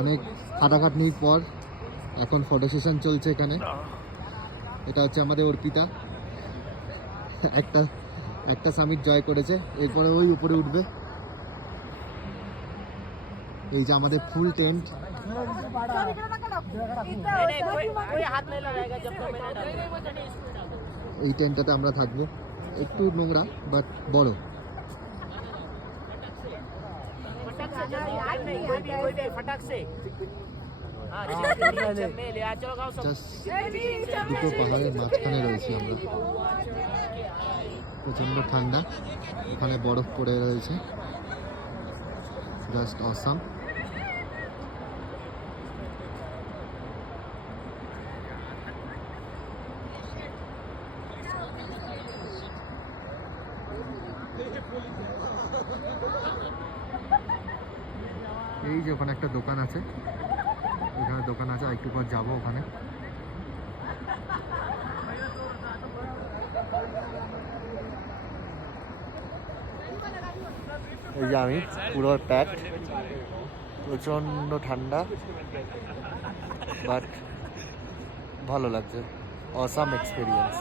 অনেক খাটাখাটনির পর এখন ফটো সেশন চলছে এখানে। এটা হচ্ছে আমাদের অর্পিতা, একটা সামিট জয় করেছে, এরপরে ওই উপরে উঠবে। এই যে আমাদের ফুল টেন্ট, এই টেন্টটাতে আমরা থাকবো। একটু নোংরা বাট বড়। দুটো পাহাড়ের মাঝখানে রয়েছি আমরা, প্রচন্ড ঠান্ডা, ওখানে বরফ পড়ে রয়েছে, জাস্ট অসাম। এই যে ওখানে একটা দোকান আছে, ওখানে দোকান আছে, একটু পর যাবো ওখানে। এই যে আমি পুরো প্যাক, প্রচন্ড ঠান্ডা বাট ভালো লাগছে, অসাম এক্সপিরিয়েন্স।